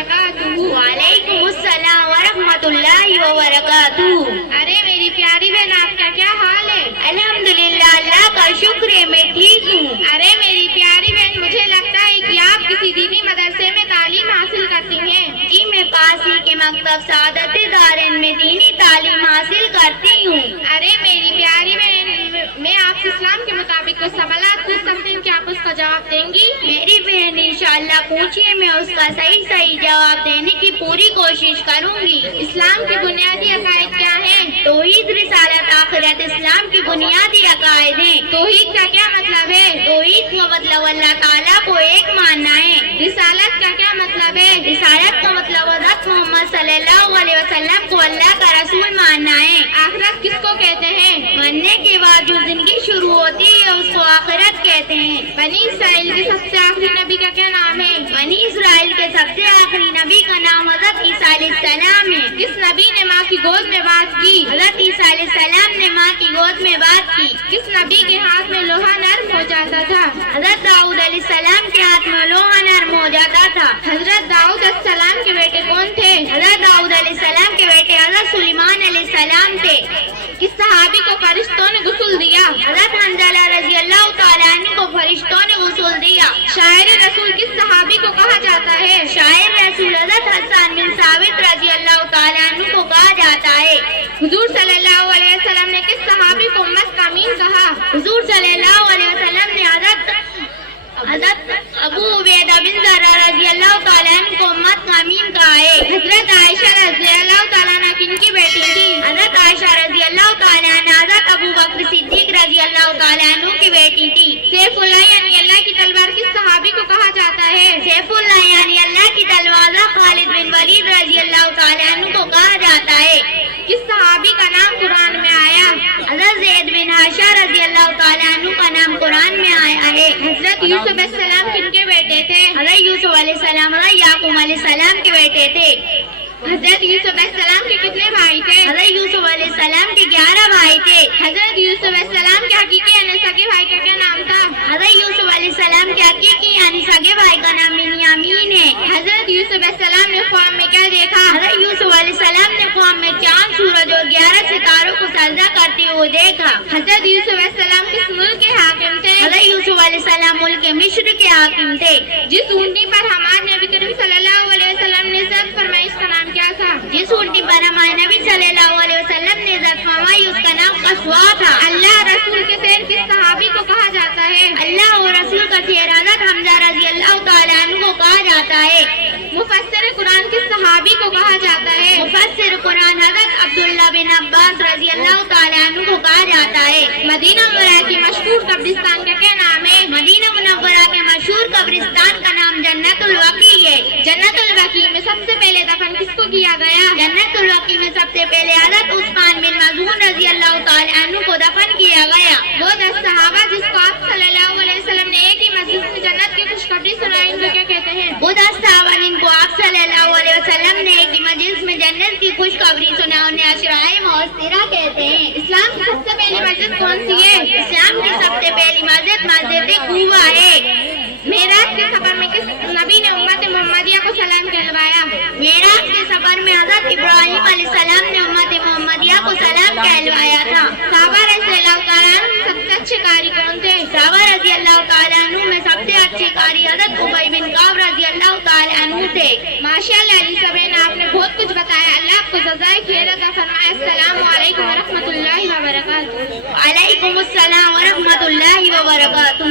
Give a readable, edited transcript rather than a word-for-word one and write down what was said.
वबरकातुहू। वालेकुम अस्सलाम व रहमतुल्लाहि व बरकातुहू। अरे मेरी प्यारी बहन, आपका क्या हाल है? अल्हम्दुलिल्लाह, अल्लाह का शुक्र है, मैं ठीक हूँ। अरे मेरी प्यारी बहन, मुझे लगता है कि आप किसी दीनी मदरसे में तालीम हासिल करती हैं। जी, मैं पास ही के मकतब सादत दारैन में दीनी तालीम हासिल करती हूँ। अरे मेरी प्यारी बहन, मैं आपसे इस्लाम के मुताबिक कुछ सवालात पूछ सकती हूँ, क्या आप उसका जवाब देंगी? मेरी बहन, इंशाअल्लाह पूछिए, मैं उसका सही सही जवाब देने की पूरी कोशिश करूँगी। इस्लाम के बुनियादी अकायद क्या हैं? तौहीद, रिसालत, आखिरत इस्लाम की बुनियादी अकायद हैं। तौहीद का क्या मतलब है? तौहीद का मतलब अल्लाह ताला को एक मानना है। रिसालत का क्या मतलब है? रिसालत का मतलब हज़रत मोहम्मद सल्लल्लाहु अलैहि वसल्लम को अल्लाह का रसूल मानना है। आखिरत किसको कहते हैं? मरने के बाद जो जिंदगी शुरू होती है उसको आखिरत कहते हैं। बनी इसराइल के सबसे आखिरी नबी का क्या नाम है? बनी इसराइल के सबसे आखिरी नबी का नाम हज़रत ईसा अलैहिस्सलाम है। किस नबी ने माँ की गोद में बात की? हज़रत ईसा अलैहिस्सलाम ने माँ की गोद में बात की। किस नबी के हाथ में लोहा नर्म हो जाता था? हज़रत दाऊद अलैहिस्सलाम के हाथ में लोहा नर्म हो जाता था। हजरत दाऊद अलैहिस्सलाम के बेटे कौन थे? हज़रत दाऊद अलैहिस्सलाम के बेटे हज़रत सुलेमान अलैहिस्सलाम थे। किस सहाबी को फरिश्तों ने गुस्ल दिया? हज़रत हंज़ला रज़ी अल्लाह तआला अन्हु को फरिश्तों ने गुस्ल दिया। शायर रसूल किस सहाबी को कहा जाता है? शायर रसूल हज़रत हसन बिन साबित रज़ी अल्लाह तआला अन्हु को कहा जाता है। हुजूर सल्लल्लाहु अलैहि वसल्लम ने किस सहाबी को उम्मत का अमीन कहा? हुजूर सल्लल्लाहु अलैहि वसल्लम ने हज़रत अबू उबैदा बिन ज़र्रा रज़ी अल्लाह तआला अन्हु को उम्मत का अमीन कहा है। हजरत आयशा रज़ी अल्लाह तआला अन्हा किनकी बेटी थी? हज़रत आयशा रज़ी अल्लाह तआला अन्हा हज़रत अबू बकर सिद्दीक रज़ी अल्लाह तआला अन्हु की बेटी थी। सैफुल्लाह यानी अल्लाह की तलवार किस सहाबी को कहा जाता है? सैफुल्लाह यानी अल्लाह की तलवार खालिद बिन वलीद रज़ी अल्लाह तआला अन्हु को कहा जाता है। किस सहाबी का नाम कुरान में आया? हज़रत ज़ैद बिन हारिसा रज़ी अल्लाह तआला अन्हु का नाम कुरान में आया है। हजरत यूसुफ अलैहिस्सलाम किनके बेटे थे? हज़रत यूसुफ अलैहिस्सलाम हज़रत याकूब अलैहिस्सलाम के बेटे थे। हजरत यूसुफ अलैहिस्सलाम के कितने भाई थे? हज़रत यूसुफ अलैहिस्सलाम के 11 भाई थे। हजरत यूसुफ अलैहिस्सलाम के हकीकी यानी सगे भाई का क्या नाम था? हज़रत यूसुफ अलैहिस्सलाम के हकीकी यानी सगे भाई का नाम बिन्यामीन है। हजरत यूसुफ अलैहिस्सलाम ने ख्वाब में क्या देखा? हज़रत यूसुफ अलैहिस्सलाम ने ख्वाब में चांद, सूरज और 11 सितारों को सजदा करते हुए देखा। हजरत यूसुफ अलैहिस्सलाम किस मुल्क के हाकिम थे? हज़रत यूसुफ अलैहिस्सलाम मुल्क मिस्र के हाकिम थे। जिस ऊँटनी पर हमारे नबी करीम सल्लल्लाहु अलैहि वसल्लम ने इज़्ज़त फरमाई, उसका नाम क्या था? जिस ऊँटनी पर हमारे नबी सल्लल्लाहु अलैहि वसल्लम ने इज़्ज़त फरमाई उसका नाम कस्वा था। अल्लाह रसूल के शेर किस सहाबी को कहा जाता है? अल्लाह और रसूल का शेर हज़रत हमजा रज़ी अल्लाह तआला अन्हु को कहा जाता है। मुफस्सिर कुरान किस सहाबी को कहा जाता है? मुफस्सिर कुरान हज़रत अब्दुल्लाह बिन अब्बास रज़ी अल्लाह तआला अन्हु को कहा जाता है। मदीना मुनव्वरा की मशहूर कब्रिस्तान का क्या नाम है? मदीना मुनव्वरा के मशहूर कब्रिस्तान का नाम जन्नतुल वकी है। जन्नतुल वकी में सबसे पहले दफन किसको किया गया? जन्नतुल वकी में सबसे पहले हज़रत उस्मान बिन मज़ून रज़ी अल्लाह तआला अन्हु को दफन किया गया। वो 10 सहाबा जिसको आप सल्लल्लाहु अलैहि वसल्लम ने एक ही मस्जिद में जन्नत की खुशखबरी सुनाई, उनको क्या कहते हैं? वो 10 सहाबा जिनको आप सल्लल्लाहु अलैहि वसल्लम ने एक ही मजलिस में जन्नत की खुशखबरी सुनाई उन्हें अशराए मुबश्शिरा कहते हैं। इस्लाम की सबसे पहली मस्जिद कौन सी है? इस्लाम की सबसे पहली मस्जिद मस्जिद कुबा है। मेराज के सफर में किस नबी ने उम्मत मुहम्मदिया को सलाम कहलवाया? मेराज के सफर में हज़रत इब्राहीम अलैहिस्सलाम ने उम्मत मुहम्मदिया को सलाम कहलवाया था। सहाबा रज़ियल्लाहु तआला अन्हु में सबसे अच्छे कारी कौन थे? सहाबा रज़ी अल्लाह तआला अन्हु में सबसे अच्छे कारी हज़रत उबई बिन काब रज़ी अल्लाह तआला अन्हु थे। माशाअल्लाह अली सबेन, आपने बहुत कुछ बताया। अल्लाह आपको जज़ाए खैर अता फरमाए। अस्सलामु अलैकुम व रहमतुल्लाहि व बरकातुहू। अलैकुम अस्सलाम व रहमतुल्लाहि व बरकातुहू।